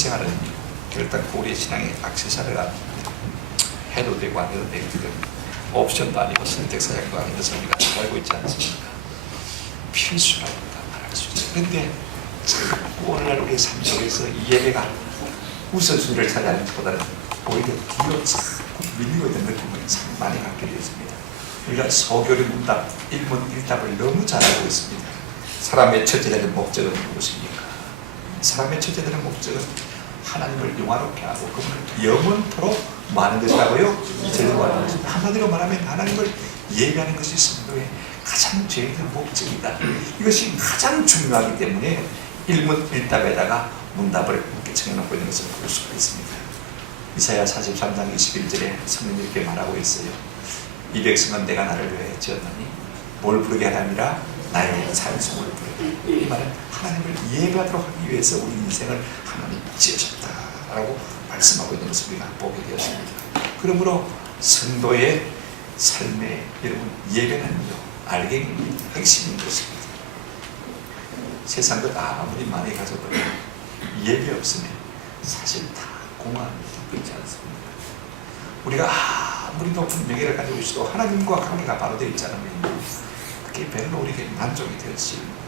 교회생활은 결단코 우리의 신앙의 액세서리가 해도 되고 안 해도 되고 옵션도 아니고 선택사항도 아닌 것을 우리가 잘 알고 있지 않습니까? 필수라고 말할 수 있어요. 그런데 자꾸 오늘날 우리의 삶 속에서 이 예배가 우선순위를 차지하는 것보다는 오히려 뒤로 자꾸 밀리고 있는 느낌을 참 많이 갖게 되었습니다. 우리가 서교리 문답, 일문일답을 너무 잘 알고 있습니다. 사람의 첫째되는 목적은 무엇입니까? 사람의 첫째되는 목적은 하나님을 영화롭게 하고 그분을 영원토록 많은 것이라고요? 즐거워하는 것입니다. 한마디로 말하면 하나님을 예배하는 것이 성도의 가장 제일된 목적이다. 이것이 가장 중요하기 때문에 일문일답에다가 문답을 이렇게 정해놓고 있는 것을 볼 수가 있습니다. 이사야 43장 21절에 성령이 이렇게 말하고 있어요. 이 백성은 내가 나를 위해 지었느니 뭘 부르게 하나니라 나의 찬송을 부르게. 이 말은 하나님을 예배하도록 하기 위해서 우리 인생을 하나님 지으셨다라고 말씀하고 있는 것을 우리가 보게 되었습니다. 그러므로 성도의 삶의 여러분 예배는요 알갱이입니다. 핵심인 것입니다. 세상 것 아무리 많이 가져도 예배 없으면 사실 다 공허함이 덮여 있지 않습니까? 우리가 아무리 높은 명예를 가지고 있어도 하나님과 관계가 바로 되어 있지 않으면 그게 별로 우리에게 만족이 되지 못해요.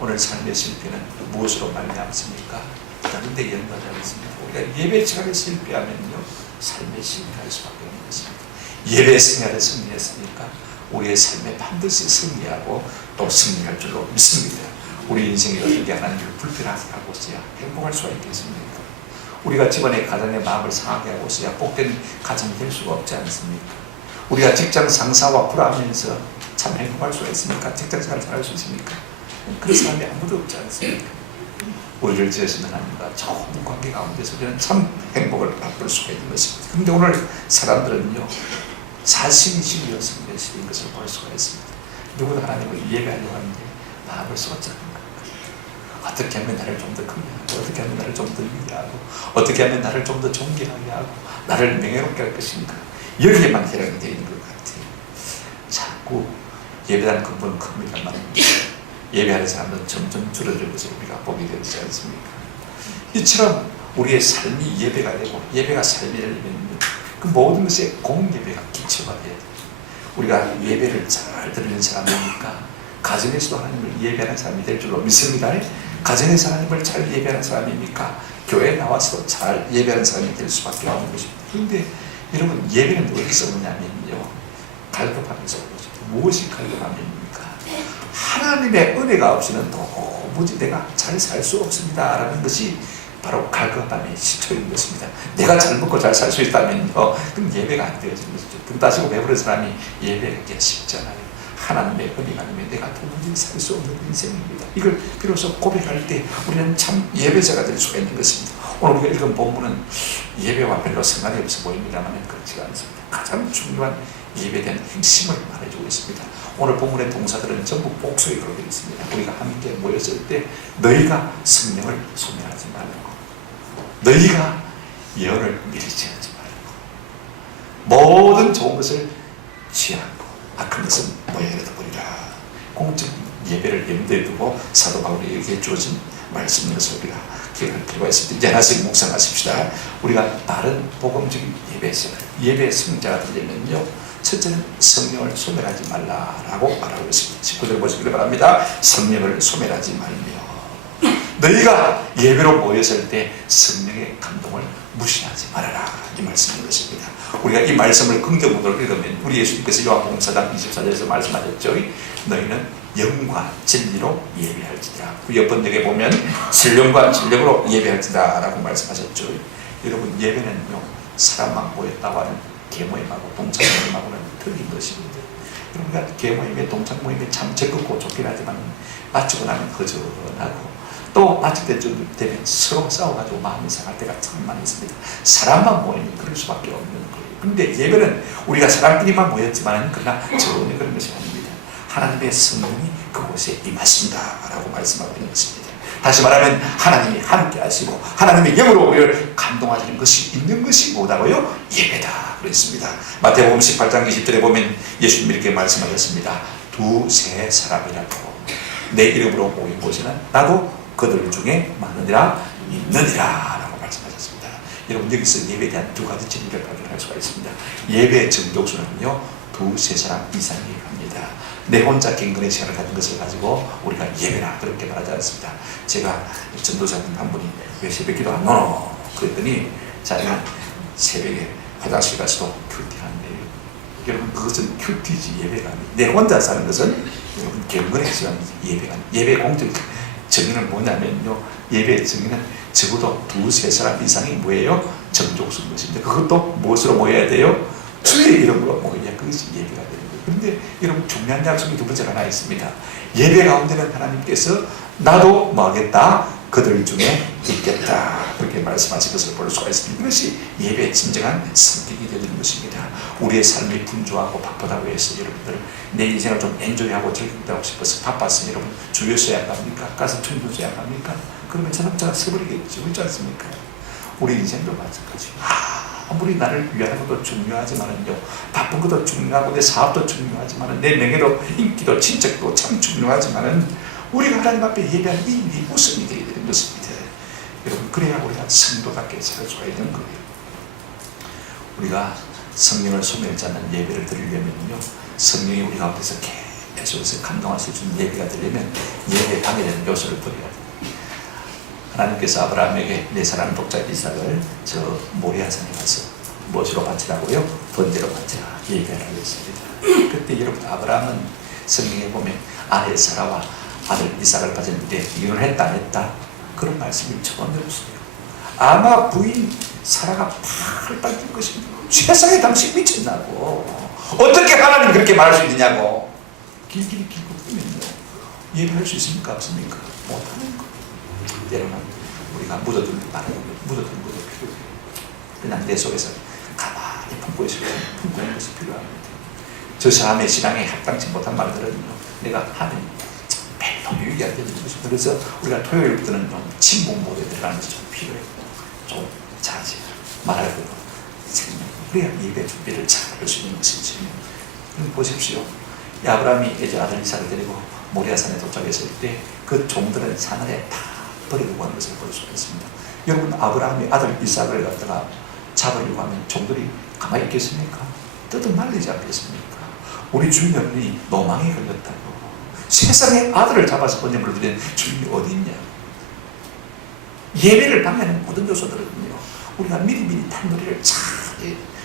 오늘 삶의 실패는 무엇으로 말미암습니까? 다른 데 연관되어 있습니다. 우리가 예배 시간에 실패하면요 삶에 실패할 수밖에 없는 것입니다. 예배 생활에 승리했으니까 우리의 삶에 반드시 승리하고 또 승리할 줄로 믿습니다. 우리 인생이 어떻게 하나님을 불편하게 하고서야 행복할 수가 있겠습니까? 우리가 집안의 가정의 마음을 상하게 하고서야 복된 가정이 될 수가 없지 않습니까? 우리가 직장 상사와 불화하면서 참 행복할 수가 있습니까? 직장 생활 잘할 수 있습니까? 그런 사람이 아무도 없지 않습니까? 우리를 지으신 하나님과 좋은 관계 가운데서 우리는 참 행복을 맛볼 수가 있는 것입니다. 그런데 오늘 사람들은요 자신이 신이여 성전신 것을 볼 수가 있습니다. 누구도 하나님을 예배하려고 하는데 마음을 쏟지 않는 것 같아요. 어떻게 하면 나를 좀 더 크게 하고 어떻게 하면 나를 좀 더 위대하고 어떻게 하면 나를 좀 더 존경하게 하고 나를 명예롭게 할 것인가 여기에만 해당이 되어 있는 것 같아요. 자꾸 예배하는 근본은 큽니다만 예배하는 사람은 점점 줄어드는 것을 우리가 보게 되지 않습니까? 이처럼 우리의 삶이 예배가 되고 예배가 삶이 되려면 그 모든 것에 공예배가 기초가 돼야 돼요. 우리가 예배를 잘 드리는 사람이니까 가정에서도 하나님을 예배하는 사람이 될 줄로 믿습니다. 가정에서 하나님을 잘 예배하는 사람이니까 교회에 나와서도 잘 예배하는 사람이 될 수밖에 없는 것입니다. 그런데 여러분 예배는 어디서 오냐면요 갈급함에서 오죠. 무엇이 갈급함입니까? 하나님의 은혜가 없이는 도무지 내가 잘 살 수 없습니다 라는 것이 바로 갈급함의 시초인 것입니다. 내가 잘 먹고 잘 살 수 있다면요 그럼 예배가 안 되어지는 것이죠. 분 따시고 배부른 사람이 예배하기가 쉽잖아요. 하나님의 은혜가 아니면 내가 도무지 살 수 없는 인생입니다. 이걸 비로소 고백할 때 우리는 참 예배자가 될 수가 있는 것입니다. 오늘 우리가 읽은 본문은 예배와 별로 상관이 없어 보입니다만 그렇지가 않습니다. 가장 중요한 예배에 대한 핵심을 말해주고 있습니다. 오늘 본문의 동사들은 전부 복수에 걸려 있습니다. 우리가 함께 모였을 때 너희가 성령을 소멸하지 말고 너희가 예언을 밀치하지 말고 모든 좋은 것을 취하고 악한 것은 모여라도 버리라. 공적 예배를 염두에 두고 사도 바울에게 주어진 말씀인 것을 우리가 기억할 필요가 있습니다. 이제 하나씩 묵상하십시다. 우리가 바른 복음적인 예배 성자가 되려면요 첫째는 성령을 소멸하지 말라라고 말하고 있습니다. 19절 보시기를 바랍니다. 성령을 소멸하지 말며 너희가 예배로 모였을 때 성령의 감동을 무시하지 말아라 이 말씀인 것입니다. 우리가 이 말씀을 긍정문으로 읽으면 우리 예수님께서 요한복음 4장 24절에서 말씀하셨죠. 너희는 영과 진리로 예배할지다. 옆 번역에 보면 신령과 진령으로 예배할지다 라고 말씀하셨죠. 여러분 예배는요 사람만 모였다고 하는 개모임하고 동창모임하고는 틀린 것입니다. 그러니까 개모임에 동창모임에 참 적극고 좋긴 하지만 마치고 나면 허전하고 또 마칠 때쯤 되면 서로 싸워가지고 마음이 상할 때가 참 많이 있습니다. 사람만 모이면 그럴 수밖에 없는 거예요. 그런데 예배는 우리가 사람끼리만 모였지만 그러나 전혀 그런 것이 아닙니다. 하나님의 성령이 그곳에 임하신다 라고 말씀하고 있는 것입니다. 다시 말하면 하나님이 함께 하시고 하나님의 영으로 우리를 감동하시는 것이 있는 것이 뭐다고요? 예배다 그랬습니다. 마태복음 18장 20절에 보면 예수님이 이렇게 말씀하셨습니다. 두세 사람이라도 내 이름으로 모인 곳에는 나도 그들 중에 많으니라 있느니라 라고 말씀하셨습니다. 여러분 여기서 예배에 대한 두 가지 진리를 발견할 수가 있습니다. 예배의 정독수는요 두세 사람 이상이 합니다. 내 혼자 경건의 시간을 가진 것을 가지고 우리가 예배라 그렇게 말하지 않습니다. 제가 전도사님 한 분이 왜 새벽 기도 안 넣어? 그랬더니 자기는 새벽에 화장실 가서도 큐티한대요. 여러분 그것은 큐티지 예배가 아니에요. 내 혼자 사는 것은 여러분 경건의 시간 예배가 아니에요. 예배 공적 정의는 뭐냐면요, 예배의 정의는 적어도 두세 사람 이상이 뭐예요? 정족수인 것입니다. 그것도 무엇으로 모여야 돼요? 주의 이름으로 모여야 그것이 예배가 되는 거예요. 그런데 여러분 중요한 약속이 두 번째가 하나 있습니다. 예배 가운데는 하나님께서 나도 뭐 하겠다? 그들 중에 있겠다. 그렇게 말씀하신 것을 볼 수가 있습니다. 이것이 예배의 진정한 성격이 되는 것입니다. 우리의 삶이 분주하고 바쁘다고 해서 여러분들 내 인생을 좀 엔조이하고 즐기고 싶어서 바빴으니 여러분 주여 서야 합니까? 가서 충분 서야 합니까? 그러면 자동차가 서버리겠죠. 그렇지 않습니까? 우리 인생도 마찬가지. 아무리 나를 위하는 것도 중요하지만은요, 바쁜 것도 중요하고 내 사업도 중요하지만은 내 명예도 인기도 친척도 참 중요하지만은 우리가 하나님 앞에 예배하는 이 일이 우선이 되어야 되는 것입니다. 여러분 그래야 우리가 성도답게 살 수가 있는 거예요. 우리가 성령을 소멸하지 않는 예배를 드리려면요, 성령이 우리 가운데서 계속해서 감동할 수 있는 예배가 되려면 예배에 방해되는 요소를 버려야 돼요. 하나님께서 아브라함에게 내 사랑하는 독자 이삭을 저 모리아산에 가서 무엇으로 바치라고요? 번제로 바치라 예배하라고 했습니다. 그때 여러분 아브라함은 성경에 보면 아내 사라와 아들 이삭을 가졌는데 이혼했다 안 했다? 그런 말씀이 전혀 없어요. 아마 부인 사라가 팔팔 뛴 것입니다. 세상에 당신 미쳤나고 어떻게 하나님 그렇게 말할 수 있느냐고. 길길이 길고 뜨면요 예배할 수 있습니까? 없습니까? 못하는 거예요. 때로는 우리가 묻어두는 것도 필요해요. 그냥 내 속에서 가만히 품고 있는 것이 필요합니다. 저 사람의 신앙에 합당치 못한 말들은요, 내가 하는 별로 유익이 안 되는 것입니다. 그래서 우리가 토요일부터는 좀 침묵 모드에 들어가는 것이 좀 필요해요. 좀 자제, 말할 것도 생명. 그래야 예배 준비를 잘 할 수 있는 것이지. 그럼 보십시오. 아브라함이 이제 아들 이삭을 데리고 모리아산에 도착했을 때 그 종들은 산 안에 다 버리고 가는 것을 볼 수가 있습니다. 여러분 아브라함이 아들 이삭을 갖다가 잡으려고 하면 종들이 가만히 있겠습니까? 뜯어 말리지 않겠습니까? 우리 주님이 노망에 걸렸다고. 세상에 아들을 잡아서 번제물을 드리는 주님이 어디 있냐? 예배를 방해하는 모든 요소들은요, 우리가 미리미리 단놀이를 잘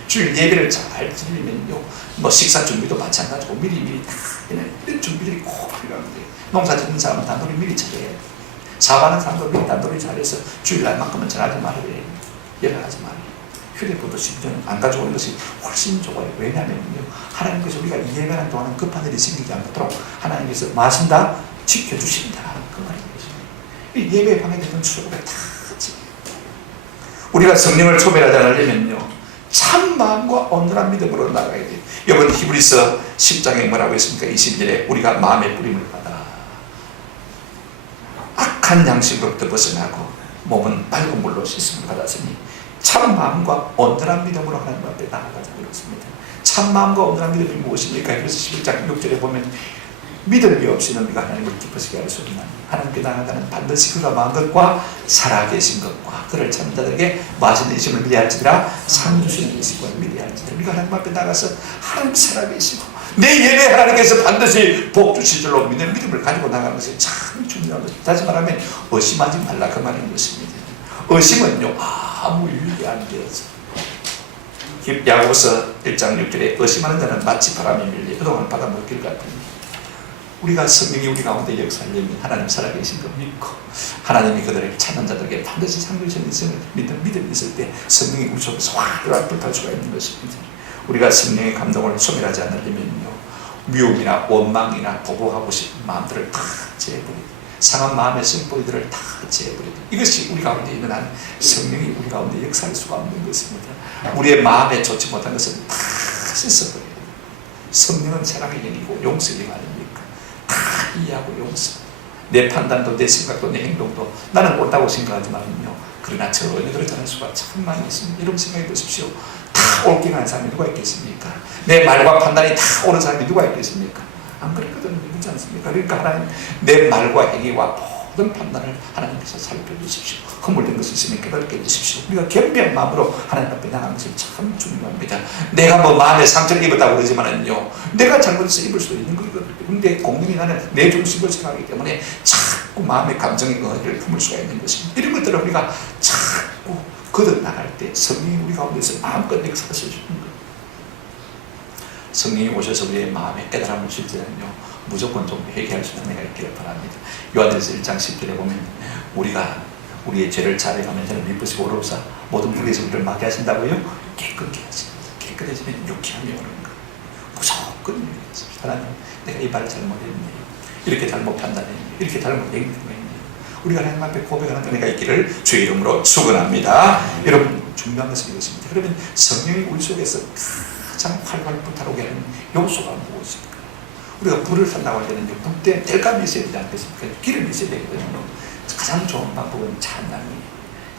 주일 예배를 잘 드리면요, 뭐 식사 준비도 마찬가지고 미리미리 다 이런 준비들이 꼭 필요한데, 농사 짓는 사람은 단놀이 미리 잘해야 돼. 사업하는 사람도 미리 단놀이 잘해서 주일날만큼은 전하지 말아야 돼. 연락하지 말아요. 휴대폰도 심지어 안 가지고 오는 것이 훨씬 좋아요. 왜냐하면요, 하나님께서 우리가 예배하는 동안은 급한 일이 생기지 않도록 하나님께서 마신다 지켜주신다 그 말인 것입니다. 예배에 방해되는 수고가 다 우리가 성령을 소멸하지 않으려면요, 참 마음과 온전한 믿음으로 나가야 돼요. 여러분 히브리서 10장에 뭐라고 했습니까? 20절에 우리가 마음의 뿌림을 받아 악한 양식으로부터 벗어나고 몸은 맑은 물로 씻음을 받았으니 참 마음과 온전한 믿음으로 하나님 앞에 나아가자 그렇습니다. 참 마음과 온전한 믿음이 무엇입니까? 그래서 11장 6절에 보면 믿음이 없이는 우리가 하나님을 기쁘시게 할 수 없나니 하나님께 나아가는 반드시 그가 마은 것과 살아계신 것과 그를 찾는 자들에게 맛있는 이심을 미리할지라 상 주시는 이심을 미리할지라. 우리가 하나님 앞에 나가서 하나님 살아계시고 내 예배 하나님께서 반드시 복 주실 줄로 믿는 믿음을 가지고 나가는 것이 참 중요한 것입니다. 다시 말하면 의심하지 말라 그 말인 것입니다. 의심은요 아무 유익이 안 되어서 야고보서 1장 6절에 의심하는 자는 마치 바람에 밀려 그동안 바닷물 길 같으니 우리가 성령이 우리 가운데 역사하려면 하나님 살아계신 거 믿고 하나님이 그들을 찾는 자들에게 반드시 상주시는 것을 믿는 믿음이 있을 때 성령이 우리 속에서 확 불탈 수가 있는 것입니다. 우리가 성령의 감동을 소멸하지 않으려면요, 미움이나 원망이나 보복하고 싶은 마음들을 다 제해버리고 상한 마음의 성뿌리들을 다 제해버리고 이것이 우리 가운데 있는 한 성령이 우리 가운데 역사할 수가 없는 것입니다. 우리의 마음에 좋지 못한 것은 다 씻어버려요. 성령은 사랑의 영이고 용서의 영 아닙니까? 다 이해하고 용서. 내 판단도 내 생각도 내 행동도 나는 옳다고 생각하지만요, 그러나 전혀 그렇지 않을 수가 참 많이 있습니다. 여러분 생각해 보십시오. 다 옳게 가는 사람이 누가 있겠습니까? 내 말과 판단이 다 옳은 사람이 누가 있겠습니까? 안 그랬거든요. 그렇지 않습니까? 그러니까 하나님 내 말과 행위와 모든 판단을 하나님께서 살펴주십시오. 허물된 것이 있으면 깨닫게 해주십시오. 우리가 겸비한 마음으로 하나님 앞에 나가는 것이 참 중요합니다. 내가 뭐 마음에 상처를 입었다고 그러지만은요, 내가 잘못해서 입을 수도 있는 거거든요. 근데 공명히 나는 내 중심을 생각하기 때문에 자꾸 마음의 감정의 거리를 품을 수가 있는 것입니다. 이런 것들을 우리가 자꾸 거듭나갈 때 성령이 우리 가운데서 마음껏 역사하셔 주는 거예요. 성령이 오셔서 우리의 마음에 깨달음을 줄 때는요, 무조건 좀 회개할 수 있는 내가 있기를 바랍니다. 요한일서 1장 10절에 보면 우리가 우리의 죄를 자백하면 저는 미쁘시고 오로사 모든 불의에서 우리를 막게 하신다고요? 깨끗게 하십니다. 깨끗해지면 유쾌함이 오는 거예요. 무조건 유쾌해집니다. 하나님, 내가 이 말을 잘못했네, 이렇게 잘못 판단했네, 이렇게 잘못 행동했네. 우리가 하나님 앞에 고백하는 은혜가 있기를 주의 이름으로 축원합니다. 여러분, 중요한 것은 이것입니다. 그러면 성령이 우리 속에서 가장 활발 불타오르게 하는 요소가 무엇입니까? 우리가 불을 산다고 할 때는 불때 땔감이 있어야 되지 않겠습니까? 기름이 있어야 되거든요. 가장 좋은 방법은 찬양이에요.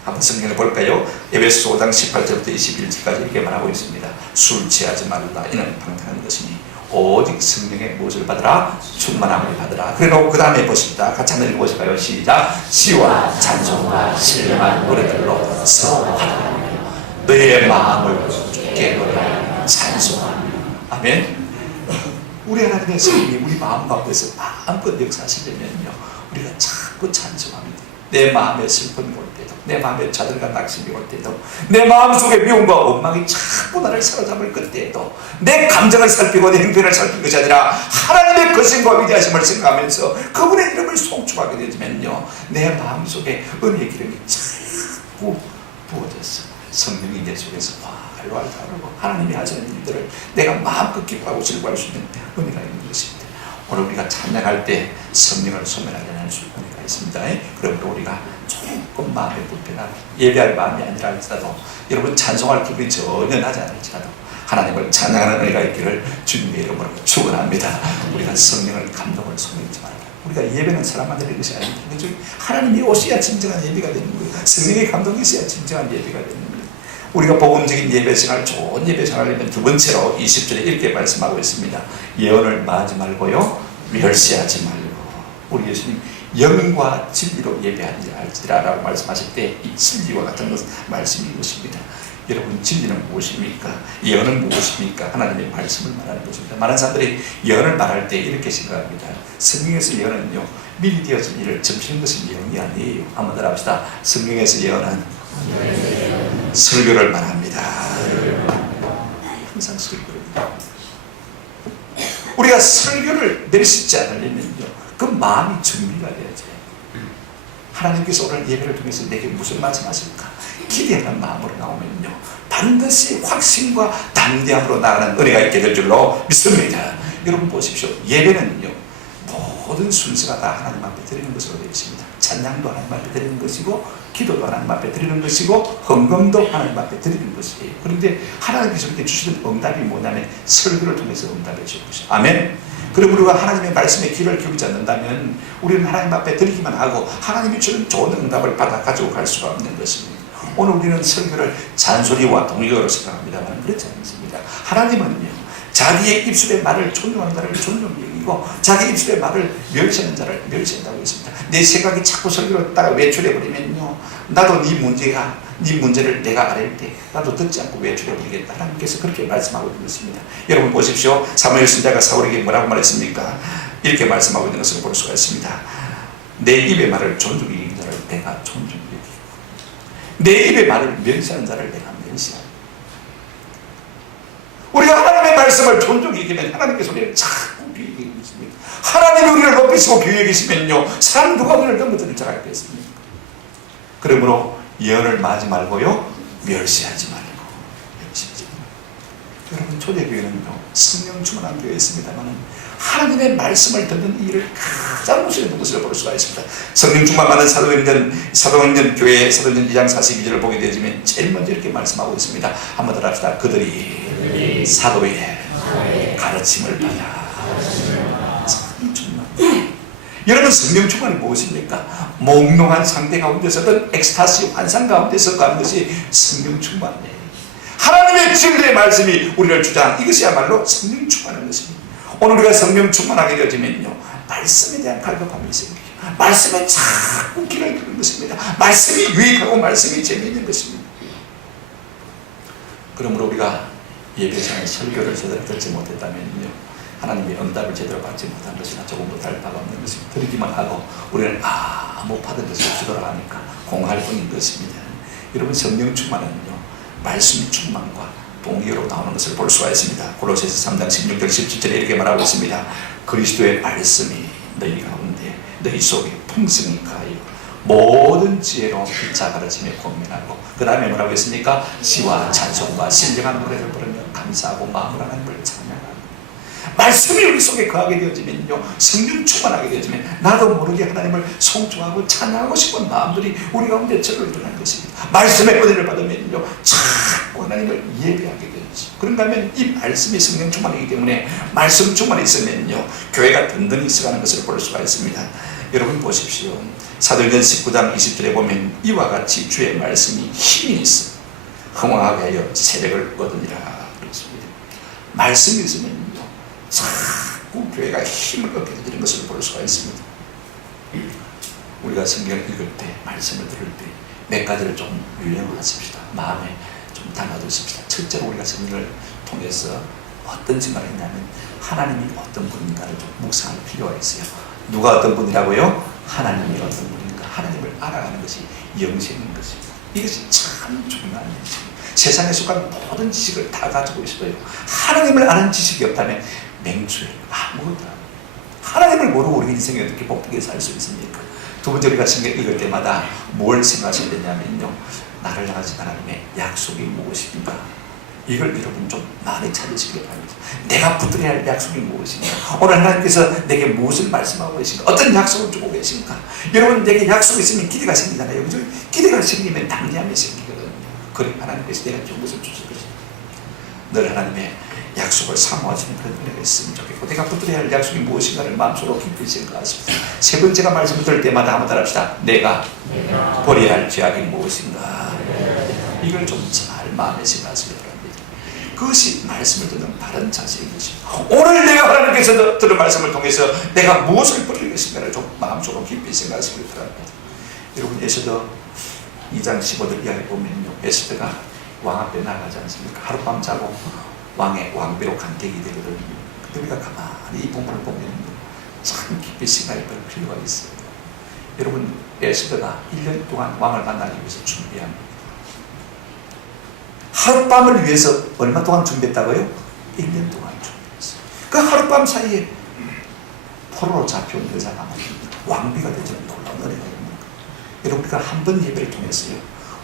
한번 성경을 볼까요? 에베소 5장 18절부터 21절까지 이렇게 말하고 있습니다. 술 취하지 말라, 이는 방탕한 것이니 오직 성령의 무엇을 받으라? 충만함을 받으라. 그리고 그 다음에 보십니다. 같이 한번 읽어보실까요? 시작. 시와 찬송과 신령한 노래들로 서로 하나님이여 너의 마음을 주께 노래하며 찬송하며. 아멘. 우리 하나님의 성령이 우리 마음 가운데서 마음껏 역사하시려면요, 우리가 자꾸 찬송합니다. 내 마음에 슬픔이 올 때도, 내 마음에 좌절과 낙심이 올 때도, 내 마음속에 미움과 원망이 자꾸 나를 사로잡을 그때에도 내 감정을 살피고 내 행동을 살피는 것이 아니라 하나님의 거신과 위대하심을 생각하면서 그분의 이름을 송축하게 되면요, 내 마음속에 은혜의 기름이 자꾸 부어져서 성령이 내 속에서 활활 타오르고 하나님이 하시는 일들을 내가 마음껏 기뻐하고 즐거워할 수 있는 은혜가 있는 것입니다. 오늘 우리가 찬양할 때 성령을 소멸하지 않을 수 있는 은혜가 있습니다. 그러므로 우리가 조금 마음에 불편하고 예배할 마음이 아니라 할지라도, 여러분 찬송할 기분이 전혀 나지 않을지라도 하나님을 찬양하는 은혜가 있기를 주님의 이름으로 축원합니다. 우리가 성령을 감동을 소멸하지 말고, 우리가 예배는 사람만 드리는 것이 아닙니다. 하나님이 오셔야 진정한 예배가 되는 거예요. 성령의 감동이 있어야 진정한 예배가 되는 거예요. 우리가 복음적인 예배생활, 좋은 예배생활이면 두 번째로 20절에 이렇게 말씀하고 있습니다. 예언을 마하지 말고요, 멸시하지 말고. 우리 예수님 영과 진리로 예배할지라라고 말씀하실 때 이 진리와 같은 말씀이 무엇입니다? 여러분, 진리는 무엇입니까? 예언은 무엇입니까? 하나님의 말씀을 말하는 것입니다. 많은 사람들이 예언을 말할 때 이렇게 생각합니다. 성경에서 예언은요, 미리 되어진 일을 점치는 것이 예언이 아니에요. 한번 따라합시다. 성경에서 예언은 설교를 말합니다. 항상 설교입니다. 우리가 설교를 내리시지 않으려면요, 그 마음이 준비가 돼야죠. 하나님께서 오늘 예배를 통해서 내게 무슨 말씀하실까 기대하는 마음으로 나오면요, 반드시 확신과 담대함으로 나가는 은혜가 있게 될 줄로 믿습니다. 여러분 보십시오. 예배는요, 모든 순서가 다 하나님 앞에 드리는 것으로 되어 있습니다. 찬양도 하나님 앞에 드리는 것이고, 기도도 하나님 앞에 드리는 것이고, 헌금도 하나님 앞에 드리는 것이에요. 그런데 하나님께서 이렇게 주시는 응답이 뭐냐면 설교를 통해서 응답해 주는 것이죠. 아멘. 그리고 우리가 하나님의 말씀에 귀를 기울이지 않는다면 우리는 하나님 앞에 드리기만 하고 하나님이 주는 좋은 응답을 받아 가지고 갈 수가 없는 것입니다. 오늘 우리는 설교를 잔소리와 동의어로 생각합니다만 그렇지 않습니다. 하나님은요, 자기의 입술의 말을 존중하는 자를 존중히 여기고 자기 입술의 말을 멸시하는 자를 멸시한다고 했습니다. 내 생각이 자꾸 설교를 따라 외출해버리면요, 나도 네 문제를 내가 알릴 때 나도 듣지 않고 외출해버리겠다. 하나님께서 그렇게 말씀하고 있는 것입니다. 여러분 보십시오. 사무엘 선지자가 사울에게 뭐라고 말했습니까? 이렇게 말씀하고 있는 것을 볼 수가 있습니다. 내 입의 말을 존중히 여기는 자를 내가 존중히 여기고 내 입의 말을 멸시하는 자를 내가 멸시하고. 우리가 하나님의 말씀을 존중히 여기면 하나님께서 우리를 자꾸 귀히 여기십니다. 하나님이 우리를 높이시고 귀히 여기시면요, 사람 누가 우리를 넘어뜨릴 자가 있겠습니까? 그러므로 예언을 마지 말고요, 멸시하지 말고. 여러분, 초대교회는요, 성령 충만한 교회였습니다만 하나님의 말씀을 듣는 일을 가장 우선했던 것을 볼 수가 있습니다. 성령 충만 받은 사도행전 교회 사도행전 2장 42절을 보게 되지만 제일 먼저 이렇게 말씀하고 있습니다. 한번 더 합시다. 그들이 사도의 가르침을 받아. 성령 충만. 여러분, 성령 충만이 무엇입니까? 몽롱한 상태 가운데서든 엑스타시 환상 가운데서 가는 것이 성령 충만이에요. 하나님의 진리의 말씀이 우리를 주장하는 이것이야말로 성령 충만한 것입니다. 오늘 우리가 성령 충만하게 되어지면요, 말씀에 대한 갈급함이 생겨요. 말씀에 자꾸 귀를 기울이는 것입니다. 말씀이 유익하고 말씀이 재미있는 것입니다. 그러므로 우리가 예배상에 설교를 제대로 듣지 못했다면요, 하나님의 응답을 제대로 받지 못한 것이나 조금 더 다를 바가 없는 것입니다. 들으기만 하고 우리는 못 받은 것이 없이 돌아가니까 공할 뿐인 것입니다. 여러분, 성령 충만은요, 말씀 충만과 동의어로 나오는 것을 볼 수가 있습니다. 골로새서 3장 16절 17절에 이렇게 말하고 있습니다. 그리스도의 말씀이 너희 가운데 너희 속에 풍성히 가하여 모든 지혜로 피차 가르침에 권면하고, 그 다음에 뭐라고 했습니까? 시와 찬송과 신령한 노래를 부르며 감사하고 마음으로 하나님을 찬양하고. 말씀이 우리 속에 거하게 되어지면요, 성령 충만하게 되어지면 나도 모르게 하나님을 송축하고 찬양하고 싶은 마음들이 우리 가운데 절로 일어난 것입니다. 말씀의 은혜를 받으면요, 자꾸 하나님을 예배하게 되죠. 그런가 하면 이 말씀이 성령 충만이기 때문에 말씀 충만이 있으면요, 교회가 든든히 있어가는 것을 볼 수가 있습니다. 여러분 보십시오. 사도행전 19장 20절에 보면 이와 같이 주의 말씀이 힘이 있어 흥왕하게 하여 세력을 얻으니라 그렇습니다. 말씀이 있으면요, 자꾸 교회가 힘을 얻게 되는 것을 볼 수가 있습니다. 우리가 성경을 읽을 때, 말씀을 들을 때 몇 가지를 좀 유념을 하십시다. 마음에 좀 담아두십시다. 첫째로 우리가 성경을 통해서 어떤 생각을 했냐면 하나님이 어떤 분인가를 좀 묵상할 필요가 있어요. 누가 어떤 분이라고요? 하나님이 어떤 분인가, 하나님을 알아가는 것이 영생인 것입니다. 이것이 참 중요한 것입니다. 세상에 속한 모든 지식을 다 가지고 있어요. 하나님을 아는 지식이 없다면 맹수예요. 아무것도 안. 하나님을 모르고 우리 인생이 어떻게 복되게 살 수 있습니까? 두 번째, 우리가 성경 읽을 때마다 뭘 생각하셔야 되냐면요, 나를 향하신 하나님의 약속이 무엇인가, 이걸 여러분 좀 많이 찾으시기 바랍니다. 내가 붙들어야 할 약속이 무엇인가, 오늘 하나님께서 내게 무엇을 말씀하고 계신가, 어떤 약속을 주고 계신가. 여러분, 내게 약속이 있으면 기대가 생기잖아요. 그죠? 기대가 생기면 담대함이 생기거든요. 그래, 하나님께서 내가 좋은 것을 주실 것이다. 늘 하나님의 약속을 사모하시는 그런 은혜가 있으면 좋겠고, 내가 붙들어야 할 약속이 무엇인가를 마음속으로 깊이 생각하십니다. 세 번째가 말씀을 들을 때마다 한번 따라합시다. 내가 버려야 할 죄악이 무엇인가. 이걸 좀 잘 마음에 생각하시기 바랍니다. 그것이 말씀을 듣는 바른 자세인 것입니다. 오늘 내가 하나님께서 들은 말씀을 통해서 내가 무엇을 버릴 것인가를 좀 마음속으로 깊이 생각하시기 바랍니다. 여러분, 에스더 2장 15절 이야기 보면요, 에스더가 왕 앞에 나가지 않습니까? 하룻밤 자고 왕의 왕비로 간택이 되거든요. 그때 우리가 가만히 이 부분을 보면 참 깊이 생각해 볼 필요가 있어요. 여러분, 에스더가 1년 동안 왕을 만나기 위해서 준비합니다. 하룻밤을 위해서 얼마 동안 준비했다고요? 1년 동안 준비했어요. 그 하룻밤 사이에 포로로 잡혀온 여자가 왕비가 되죠. 놀라운 은혜가 있는 거예요. 여러분, 우리가 한 번 예배를 통해서요,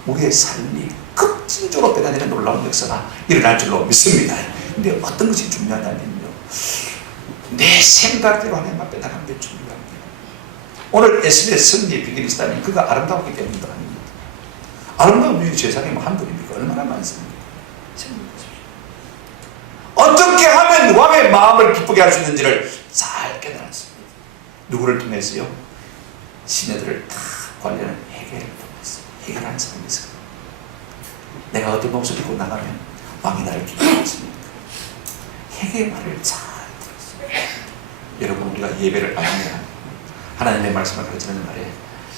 우리의 삶이 극진적으로 변화되는 놀라운 역사가 일어날 줄로 믿습니다. 근데 어떤 것이 중요하냐면요, 내 생각대로 하나님 앞에 나가는 게 중요합니다. 오늘 에스더의 승리의 비결이 있다면 그가 아름다웠기 때문도 아닙니다. 아름다운 분이 세상에 뭐 한둘입니까? 얼마나 많습니까? 어떻게 하면 왕의 마음을 기쁘게 할 수 있는지를 잘 깨달았습니다. 누구를 통해서요? 시내들을 다 관리하는 해결을 통해서 해결하는 사람이 있어요. 내가 어떤 모습을 입고 나가면 왕이 나를 기쁘게 했습니까? 해결의 말을 잘 들었어요. 여러분, 우리가 예배를 하면 하나님의 말씀을 가르치는 말에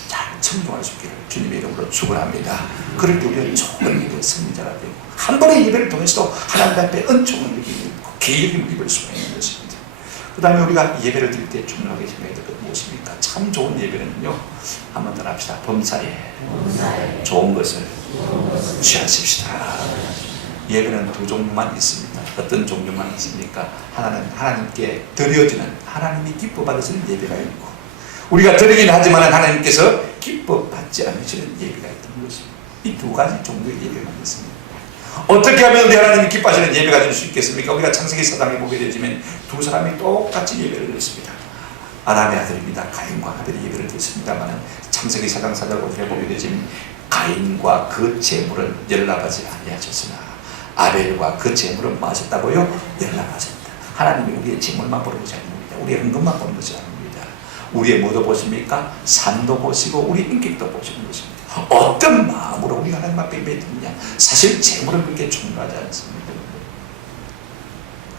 잘 청종할 수 있기를 주님의 이름으로 축원합니다. 그럴 때 우리는 좋은 예배의 승리자가 되고, 한 번의 예배를 통해서도 하나님 앞에 은총을 느끼고 기쁨을 입을 수가 있는 것입니다. 그 다음에 우리가 예배를 드릴 때 중요하게 생각해야 될 것 무엇입니까? 참 좋은 예배는요, 한번 더 합시다. 범사에 좋은 것을 취하십시다. 예배는 두 종류만 있습니다. 어떤 종류만 있습니까? 하나는 하나님께 드려지는, 하나님이 기뻐 받으시는 예배가 있고, 우리가 드리긴 하지만 하나님께서 기뻐 받지 않으시는 예배가 있다는 것입니다. 이 두 가지 종류의 예배만 있습니다. 어떻게 하면 우리 하나님이 기뻐하시는 예배가 될 수 있겠습니까? 우리가 창세기 4장에 보게 되지만 두 사람이 똑같이 예배를 드렸습니다. 아담의 아들입니다. 가인과 아벨이 예배를 드렸습니다만, 창세기 4장 4절 5절에 보게 되지만 가인과 그 제물은 연락하지 아니하셨으나 아벨과 그 제물은 뭐 하셨다고요? 연락하셨다. 하나님이 우리의 제물만 보는 것이 아닙니다. 우리의 헌금만 보는 것이 아닙니다. 우리의 뭐도 보십니까? 삶도 보시고 우리 인격도 보시는 것입니다. 어떤 마음으로 우리가 하나님 앞에 예배드리냐, 사실 제물은 그렇게 중요하지 않습니다.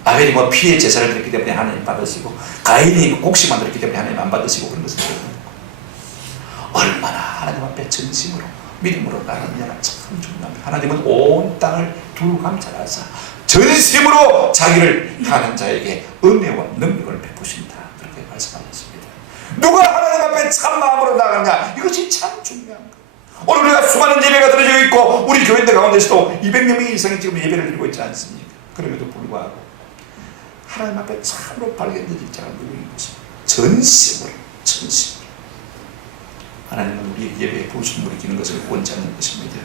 아벨이 뭐 피의 제사를 드렸기 때문에 하나님 받으시고, 가인이 곡식만 드렸기 때문에 하나님 안 받으시고, 그런 것은 앞에 전심으로 믿음으로 나가는 자가 참 중요합니다. 하나님은 온 땅을 두루 감찰하사 전심으로 자기를 향하는 자에게 은혜와 능력을 베푸신다. 그렇게 말씀하셨습니다. 누가 하나님 앞에 참 마음으로 나가느냐, 이것이 참 중요한 거예요. 오늘 우리가 수많은 예배가 드려져 있고 우리 교인들 가운데서도 200명 이상이 지금 예배를 드리고 있지 않습니까? 그럼에도 불구하고 하나님 앞에 참으로 발견되지 자가 누구인 것입니다. 전심으로 하나님은 우리의 예배에 부수물이 끼는 것을 원치 않는 것입니다.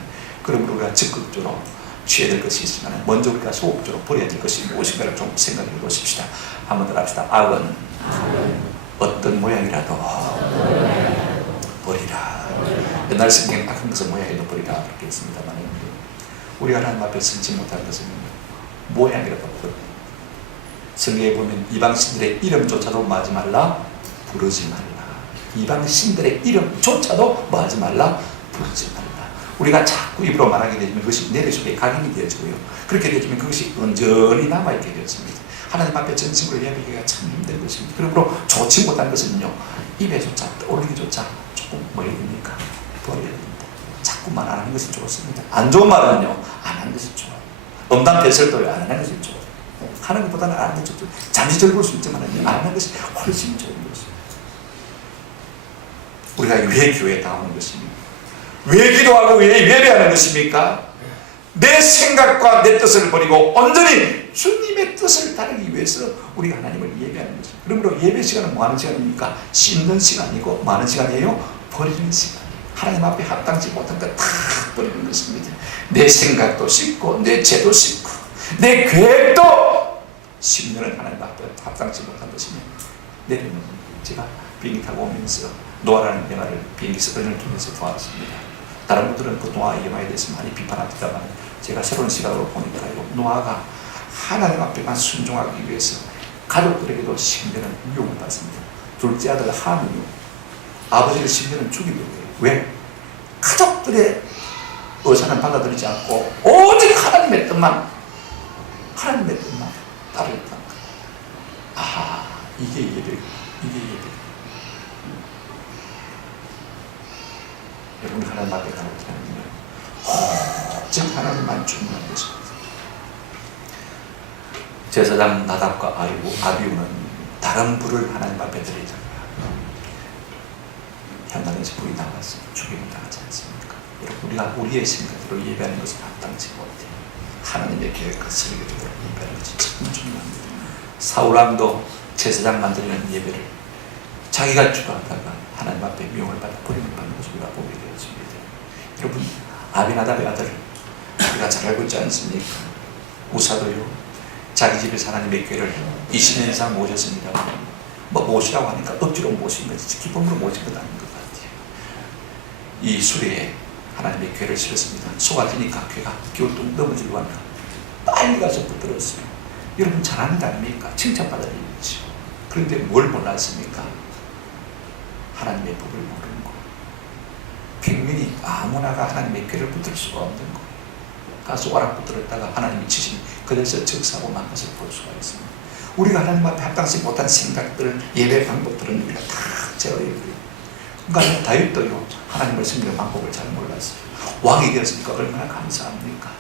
그러므로 우리가 적극적으로 취해야 될 것이 있으면 먼저 우리가 소극적으로 버려야 될 것이 무엇인가를 좀 생각해 보십시다. 한번 더 합시다. 악은 어떤 모양이라도 버리라. 옛날 성경에 악한 것은 모양이라도 버리라 그렇게 했습니다만, 우리가 하나님 앞에 서지 못한 것은 모양이라도 버리라. 성경에 보면 이방신들의 이름조차도 뭐하지 말라? 부르지 말라. 이방신들의 이름조차도 뭐하지 말라? 부르지 말라. 우리가 자꾸 입으로 말하게 되면 그것이 내 속에 각인이 되어지고요. 그렇게 되면 그것이 온전히 남아있게 되었습니다. 하나님 앞에 전심으로 예배하기가 참 힘든 것입니다. 그러므로 좋지 못한 것은요, 입에조차 떠올리기조차 조금 뭐해야 됩니까? 버려야 됩니다. 자꾸만 안 하는 것이 좋습니다. 안 좋은 말은요, 안 하는 것이 좋아요. 엄단 배설도요, 안 하는 것이 좋아요. 하는 것보다는 안 하는 것이 좋아요. 잠시 즐거울 수 있지만 안 하는 것이 훨씬 좋은 것입니다. 우리가 왜 교회에 나오는 것입니까? 왜 기도하고 왜 예배하는 것입니까? 내 생각과 내 뜻을 버리고 온전히 주님의 뜻을 따르기 위해서 우리가 하나님을 예배하는 것입니다. 그러므로 예배 시간은 뭐 하는 시간입니까? 씻는 시간이고 뭐 하는 시간이에요? 버리는 시간. 하나님 앞에 합당치 못한 것 다 버리는 것입니다. 내 생각도 씻고 내 죄도 씻고 내 계획도 씻는 하나님 앞에 합당치 못한 것이며 내려놓는 거예요. 제가 비행기 타고 오면서 노아라는 영화를 비행기에서 은을 통해서 보았습니다. 다른 분들은 그 노아 영화에 대해서 많이 비판합니다만, 제가 새로운 시각으로 보니까요, 노아가 하나님 앞에만 순종하기 위해서 가족들에게도 10년은 유혹을 받습니다. 둘째 아들 함은요, 아버지를 10년은 죽이려고 해요. 왜? 가족들의 의사는 받아들이지 않고 오직 하나님의 뜻만 따르겠다는 거예요. 아, 이게 예배구나. 이게 예배. 여러분, 하나님 앞에 가는 때는요, 오직 하나님만 중요한 것입니다. 제사장 나답과 아비후는 다른 불을 하나님 앞에 드리다가 현장에서 불이 나갔어요. 죽임을 당하지 않습니까? 여러분, 우리가 우리의 생각으로 예배하는 것은 합당치 못해요. 하나님의 계획과 설계대로 예배하는 것이 참 중요합니다. 사울왕도 제사장 만들려는 예배를 자기가 주도하다가 하나님 앞에 미움을 받아 버림을 받는 것을 우리가 보게 되었습니다. 여러분, 아비나답의 아들 우리가 잘 알고 있지 않습니까? 우사도요, 자기 집에서 하나님의 교회를 20년 이상 모셨습니다. 뭐 모시라고 하니까 억지로 모신 것이 기쁨으로 모신 것 아닌 것 같아요. 이 수레에 하나님의 교회를 실었습니다. 쏟아지니까 교회가 겨울동 넘어지려고 하니까 빨리 가서 붙들었어요. 여러분, 잘하는 거 아닙니까? 칭찬받을 일이죠. 그런데 뭘 몰랐습니까? 하나님의 법을 모르는 거. 평민이 아무나가 하나님의 교회를 붙들 수가 없는 거. 가서 오락 붙들었다가 하나님이 치신 그래서 적사고 만 것을 볼 수가 있습니다. 우리가 하나님 앞에 합당치 못한 생각들, 예배 방법들은 우리가 다 제어해버려요. 그러니까 다윗도요, 하나님을 섬기는 방법을 잘 몰랐어요. 왕이 되었으니까 얼마나 감사합니까?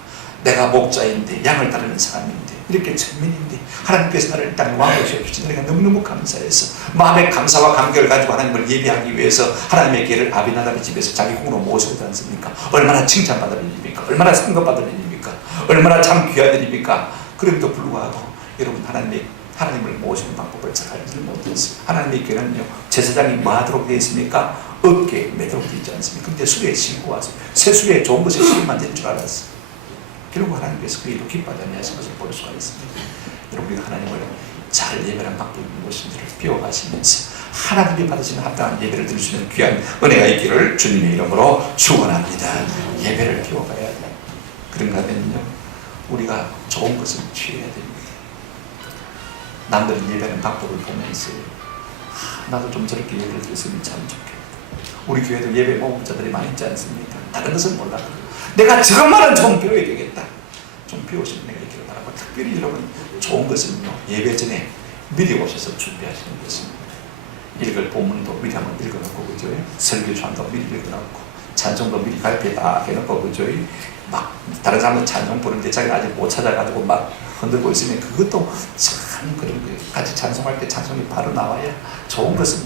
내가 목자인데, 양을 따르는 사람인데, 이렇게 천민인데 하나님께서 나를 땅에 왕으로 세워주신 내가 너무너무 감사해서 마음의 감사와 감격을 가지고 하나님을 예배하기 위해서 하나님의 길을 아비나답의 집에서 자기 공으로 모셔오지 않습니까? 얼마나 칭찬받을 일입니까? 얼마나 상급받을 일입니까? 얼마나 참 귀한 일입니까? 그럼에도 불구하고 여러분, 하나님을 모시는 방법을 잘 알지 못했어요. 하나님의 교회는요, 제사장이 뭐 하도록 되어 있습니까? 어깨에 매도록 되어 있지 않습니까? 근데 수레에 싣고 와서 새 수레에 좋은 것이 실만 될 줄 알았어요. 결국 하나님께서 그 일로 기뻐하지 않으신 것을 볼 수가 있습니다. 여러분, 우리가 하나님을 잘 예배하는 방법이 무엇인지를 배워가시면서 하나님이 받으시는 합당한 예배를 드릴 수 있는 귀한 은혜가 있기를 주님의 이름으로 축원합니다. 예배를 배워가야 돼요. 그런가 하면요, 우리가 좋은 것을 취해야 됩니다. 남들이 예배하는 방법을 보면서 나도 좀 저렇게 예배를 드렸으면 참 좋겠다. 우리 교회도 예배 모험자들이 많이 있지 않습니까? 다른 것은 몰라도 내가 저것만은 좀 배워야 되겠다. 좀 배우시는 내가 있기를 바라고, 특별히 여러분, 좋은 것은요, 예배 전에 미리 오셔서 준비하시는 것입니다. 읽을 본문도 미리 한번 읽어놓고, 그죠? 설교传도 미리 읽어놓고, 찬송도 미리 발표 다 해놓고 그죠? 막 다른 사람들 찬송 부르는데 자기는 아직 못 찾아가지고 막 흔들고 있으면 그것도 참 그런 거예요. 같이 찬송할 때 찬송이 바로 나와야 좋은 것은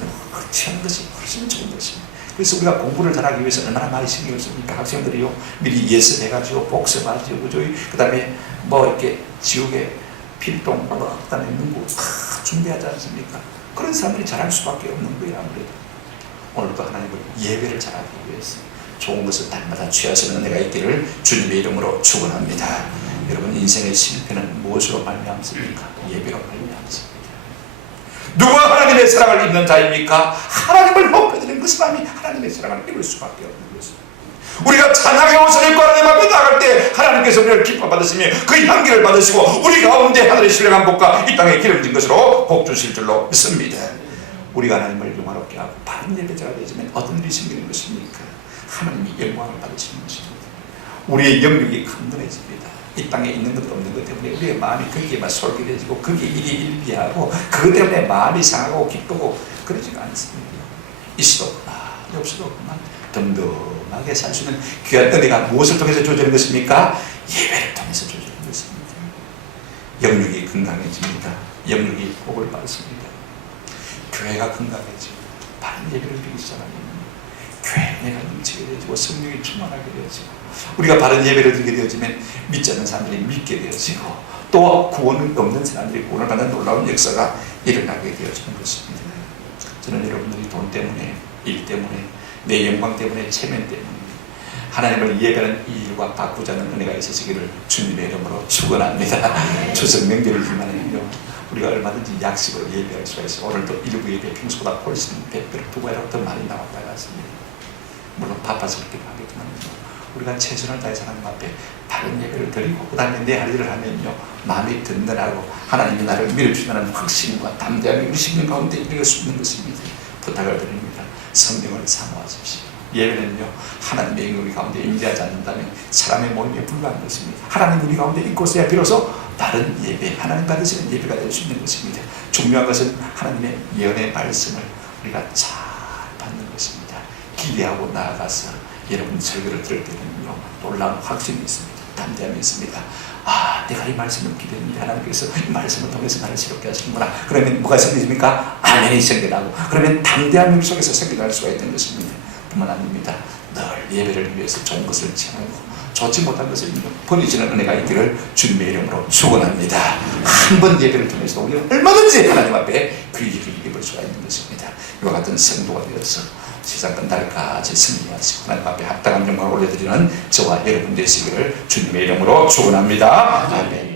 취한 것이 훨씬 좋은 것입니다. 그래서 우리가 공부를 잘하기 위해서 얼마나 많이 신경을 씁니까? 학생들이요 미리 예습해가지고 복습하죠, 그죠? 그 다음에 뭐 이렇게 지옥에 필동, 그 다음에 문구 다 준비하지 않습니까? 그런 사람들이 잘할 수밖에 없는 거예요. 아무래도 오늘도 하나님을 예배를 잘하기 위해서 좋은 것을 날마다 취하시는 은혜가 있기를 주님의 이름으로 축원합니다. 여러분 인생의 실패는 무엇으로 말미암습니까? 예배로 말미암습니다. 누가 하나님의 사랑을 입는 자입니까? 하나님을 높여드리는 그 사람이 하나님의 사랑을 입을 수밖에 없는 것입니다. 우리가 찬양의 옷을 입고 하나님 앞에 나갈 때 하나님께서 우리를 기뻐 받으시며 그 향기를 받으시고 우리 가운데 하늘의 신령한 복과 이 땅에 기름진 것으로 복 주실 줄로 믿습니다. 우리가 하나님을 영화롭게 하고 바른 예배자가 되지만 어떤 일이 생기는 것입니까? 하나님이 영광을 받으시는 것입니다. 우리의 영역이 강건해집니다. 이 땅에 있는 것도 없는 것 때문에 우리의 마음이 거기에만 솔깃해지고 거기에 일희일비하고 그것 때문에 마음이 상하고 기쁘고 그러지가 않습니다. 있어도 없구나 없어도 없구나 덤덤하게 살 수 있는 귀한 은혜가 무엇을 통해서 주어지는 것입니까? 예배를 통해서 주어지는 것입니다. 영역이 건강해집니다. 영역이 복을 받습니다. 교회가 건강해지고 바른 예배를 드리기 시작합니다. 교회 내가 넘치게 되어지고 성령이 충만하게 되어지고 우리가 바른 예배를 드리게 되어지면 믿지 않는 사람들이 믿게 되어지고 또 구원을 없는 사람들이 구원을 받는 놀라운 역사가 일어나게 되어지는 것입니다. 저는 여러분들이 돈 때문에 일 때문에 내 영광 때문에 체면 때문에 하나님을 예배하는 이 일과 바꾸지 않는 은혜가 있으시기를 주님의 이름으로 축원합니다. 추석 명절을 기만하면요 우리가 얼마든지 약식으로 예배할 수가 있어요. 오늘도 일부 예배 평소보다 훨씬 100배로 2배로 더 많이 나왔다 같습니다. 물론 바빠서 그렇게 하겠지만 우리가 최선을 다해서 하나님 앞에 바른 예배를 드리고 그 다음에 내 할 일을 하면요 마음이 든든하고 하나님이 나를 밀어주시는 확신과 담대함이 우리 심령 가운데 이룰 수 있는 것입니다. 부탁을 드립니다. 성령을 사모하십시오. 예배는요 하나님의 우리 가운데 임재하지 않는다면 사람의 모임에 불과한 것입니다. 하나님 우리 가운데 있고서야 비로소 다른 예배, 하나님 받으시는 예배가 될 수 있는 것입니다. 중요한 것은 하나님의 예언의 말씀을 우리가 잘 받는 것입니다. 기대하고 나아가서 여러분 설교를 들을 때는요 놀라운 확신이 있습니다. 담대함이 있습니다. 아 내가 이 말씀을 기대했는데 하나님께서 이 말씀을 통해서 나를 새롭게 하시는구나. 그러면 뭐가 생기십니까? 아멘이 생겨나고 그러면 담대함 속에서 생겨날 수가 있는 것입니다. 뿐만 아닙니다. 늘 예배를 위해서 좋은 것을 취하고 좋지 못한 것을 버리시는 은혜가 있기를 주님의 이름으로 축원합니다. 한 번 예배를 통해서 우리는 얼마든지 하나님 앞에 그 일을 입을 수가 있는 것입니다. 이와 같은 성도가 되어서 세상 끝날까지 승리하시고 하나님 앞에 합당한 영광을 올려드리는 저와 여러분 되시기를 주님의 이름으로 축원합니다. 아멘.